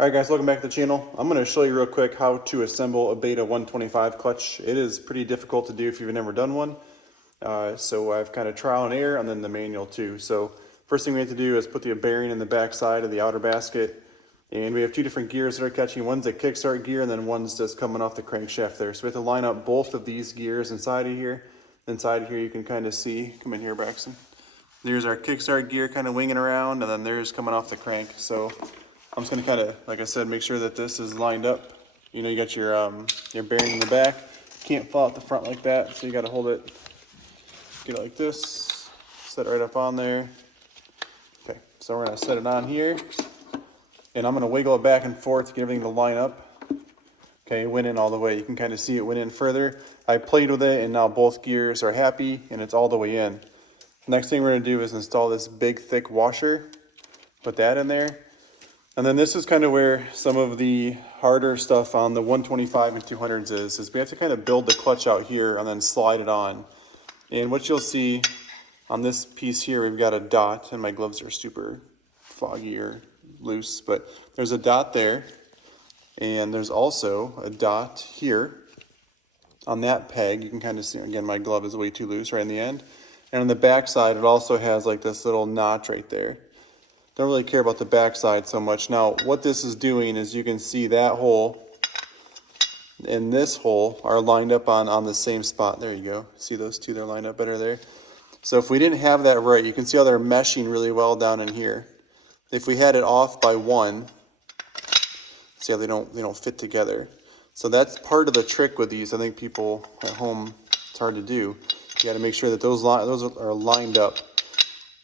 Alright guys, welcome back to the channel. I'm going to show you real quick how to assemble a Beta 125 clutch. It is pretty difficult to do if you've never done one. So I've kind of trial and error and then the manual too. So first thing we have to do is put the bearing in the back side of the outer basket. And we have two different gears that are catching. One's a kickstart gear and then one's just coming off the crankshaft there. So we have to line up both of these gears inside of here. Inside of here you can kind of see, come in here Braxton. There's our kickstart gear kind of winging around and then there's coming off the crank. So I'm just gonna kind of, like I said, make sure that this is lined up. You know, you got your bearing in the back. Can't fall out the front like that, so you gotta hold it, get it like this, set it right up on there. Okay, so we're gonna set it on here, and I'm gonna wiggle it back and forth to get everything to line up. Okay, it went in all the way. You can kind of see it went in further. I played with it, and now both gears are happy, and it's all the way in. Next thing we're gonna do is install this big, thick washer. Put that in there. And then this is kind of where some of the harder stuff on the 125 and 200s is we have to kind of build the clutch out here and then slide it on. And what you'll see on this piece here, we've got a dot, and my gloves are super foggy or loose, but there's a dot there. And there's also a dot here on that peg. You can kind of see, again, my glove is way too loose right in the end. And on the back side, it also has like this little notch right there. Don't really care about the back side so much. Now, what this is doing is you can see that hole and this hole are lined up on the same spot. There you go. See those two? They're lined up better there. So if we didn't have that right, you can see how they're meshing really well down in here. If we had it off by one, see how they don't fit together. So that's part of the trick with these. I think people at home, it's hard to do. You got to make sure that those are lined up.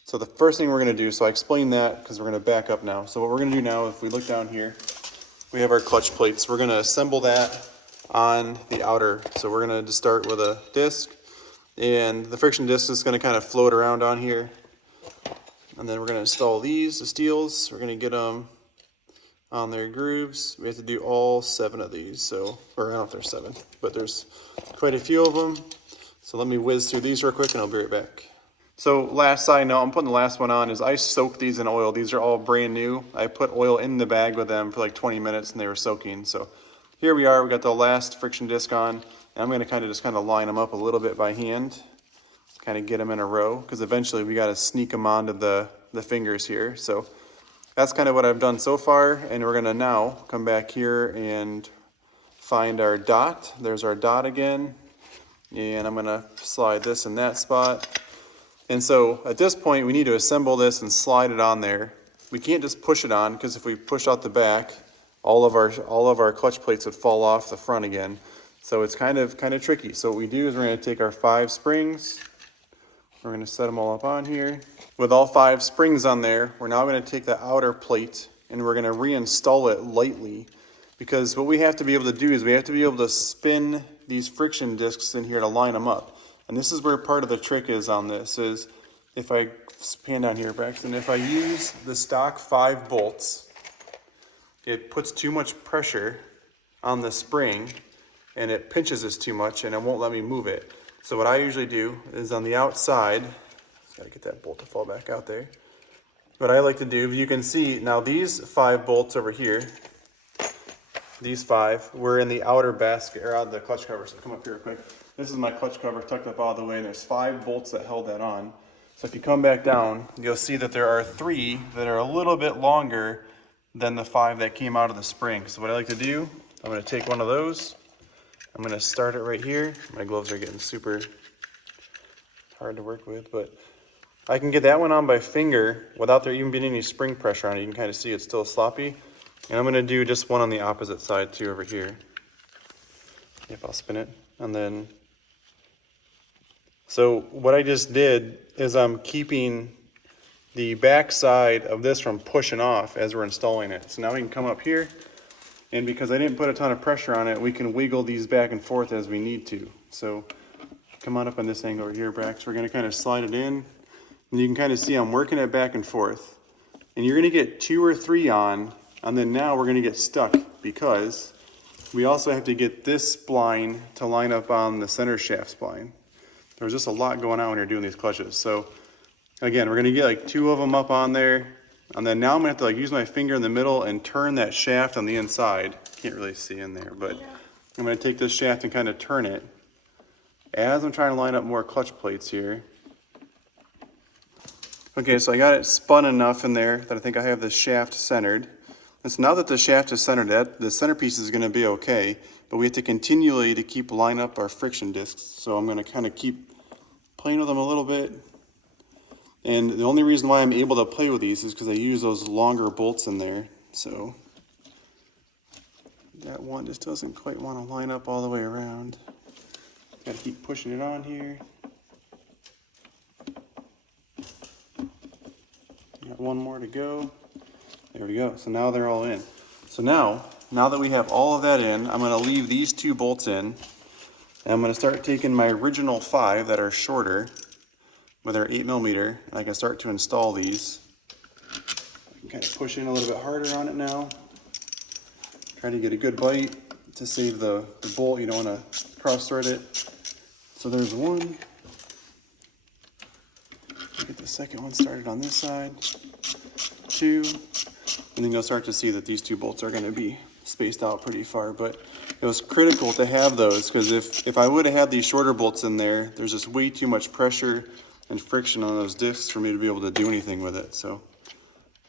So the first thing we're going to do, so I explained that because we're going to back up now. So what we're going to do now, if we look down here, we have our clutch plates. We're going to assemble that on the outer. So we're going to just start with a disc, and the friction disc is going to kind of float around on here. And then we're going to install these, the steels. We're going to get them on their grooves. We have to do all 7 of these. So, or I don't know if there's 7, but there's quite a few of them. So let me whiz through these real quick and I'll be right back. So last side note, I'm putting the last one on, is I soaked these in oil. These are all brand new. I put oil in the bag with them for like 20 minutes and they were soaking. So here we are, we got the last friction disc on. And I'm gonna just line them up a little bit by hand, kind of get them in a row, because eventually we gotta sneak them onto the fingers here. So that's kind of what I've done so far. And we're gonna now come back here and find our dot. There's our dot again. And I'm gonna slide this in that spot. And so at this point, we need to assemble this and slide it on there. We can't just push it on, because if we push out the back, all of our clutch plates would fall off the front again. So it's kind of tricky. So what we do is we're going to take our 5 springs. We're going to set them all up on here. With all 5 springs on there, we're now going to take the outer plate and we're going to reinstall it lightly, because what we have to be able to do is we have to be able to spin these friction discs in here to line them up. And this is where part of the trick is on this, is if I pan down here, Braxton, if I use the stock 5 bolts, it puts too much pressure on the spring and it pinches this too much and it won't let me move it. So what I usually do is on the outside, gotta get that bolt to fall back out there. What I like to do, you can see now these 5 bolts over here, these 5 were in the outer basket, or out of the clutch cover. So come up here real quick. This is my clutch cover tucked up all the way, and there's 5 bolts that held that on. So if you come back down, you'll see that there are 3 that are a little bit longer than the 5 that came out of the spring. So what I like to do, I'm going to take one of those. I'm going to start it right here. My gloves are getting super hard to work with, but I can get that one on by finger without there even being any spring pressure on it. You can kind of see it's still sloppy. And I'm going to do just one on the opposite side too over here. Yep, I'll spin it. And then, so what I just did is I'm keeping the back side of this from pushing off as we're installing it. So now we can come up here, and because I didn't put a ton of pressure on it, we can wiggle these back and forth as we need to. So come on up on this angle over here, Brax. We're going to kind of slide it in, and you can kind of see I'm working it back and forth. And you're going to get 2 or 3 on, and then now we're going to get stuck because we also have to get this spline to line up on the center shaft spline. There's just a lot going on when you're doing these clutches. So again, we're going to get like 2 of them up on there, And then now I'm gonna have to like use my finger in the middle and turn that shaft on the inside. Can't really see in there, but I'm gonna take this shaft and kind of turn it as I'm trying to line up more clutch plates here. Okay, so I got it spun enough in there that I think I have the shaft centered. And so now that the shaft is centered, the centerpiece is gonna be okay, but we have to continually to keep line up our friction discs. So I'm gonna kind of keep playing with them a little bit. And the only reason why I'm able to play with these is because I use those longer bolts in there. So that one just doesn't quite want to line up all the way around. Got to keep pushing it on here. Got one more to go. There we go. So now they're all in. So now that we have all of that in, I'm going to leave these 2 bolts in. And I'm going to start taking my original 5 that are shorter with our 8mm, and I can start to install these. I can kind of push in a little bit harder on it now. Try to get a good bite to save the bolt. You don't want to cross thread it. So there's one. Get the second one started on this side. 2. And then you'll start to see that these 2 bolts are going to be spaced out pretty far. But it was critical to have those, because if I would have had these shorter bolts in there, there's just way too much pressure and friction on those discs for me to be able to do anything with it. So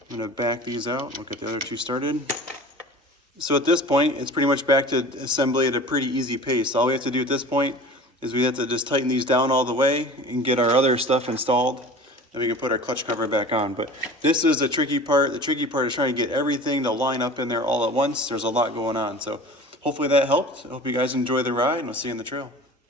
I'm going to back these out, we'll get the other 2 started. So at this point, it's pretty much back to assembly at a pretty easy pace. All we have to do at this point is we have to just tighten these down all the way and get our other stuff installed, and we can put our clutch cover back on. But this is the tricky part. The tricky part is trying to get everything to line up in there all at once. There's a lot going on. So hopefully that helped. I hope you guys enjoy the ride, and we'll see you in the trail.